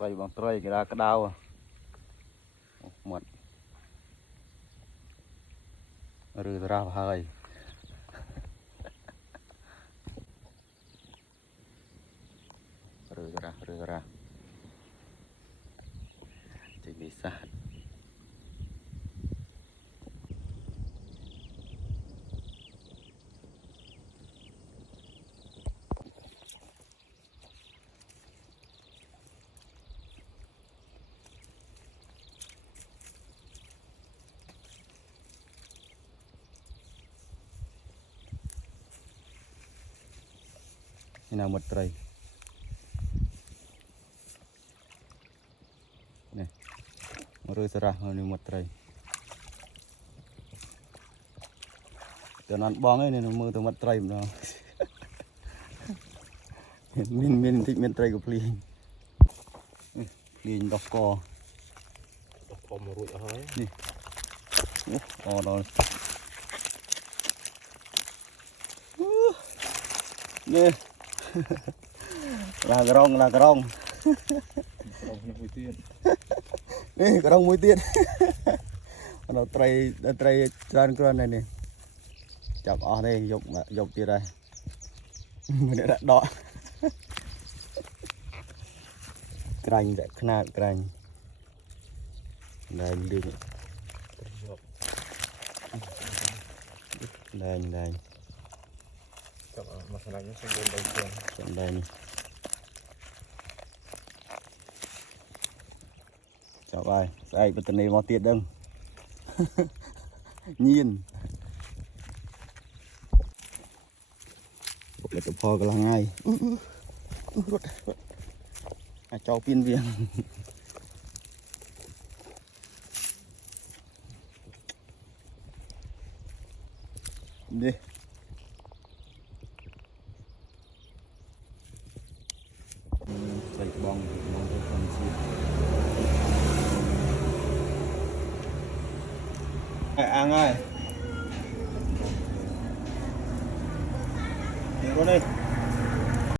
Tray bằng tray cái đau à. Mật rừ ra hơi rừ ra chỉ bị sát nào mật tray này rừ ra hơi mật tray cho nó bong ấy nên nó mưa từ mật tray mà mình thích mật tray của Plin đọc cò một rụi ở hơi nè đó nè là cái rong nè cái rong mũi tiên nó tray tràn cơn này nè chọc ở đây dục kia đây mình đã đọ cành để khna cành này đi đây mà sản nó sẽ lên đây trên trên đây này chào bài đây bật này vào tiệt đừng nhìn cái tập phò cái là ngay cho pin viên đi xây bong cho con chim ăn ơi đi con đi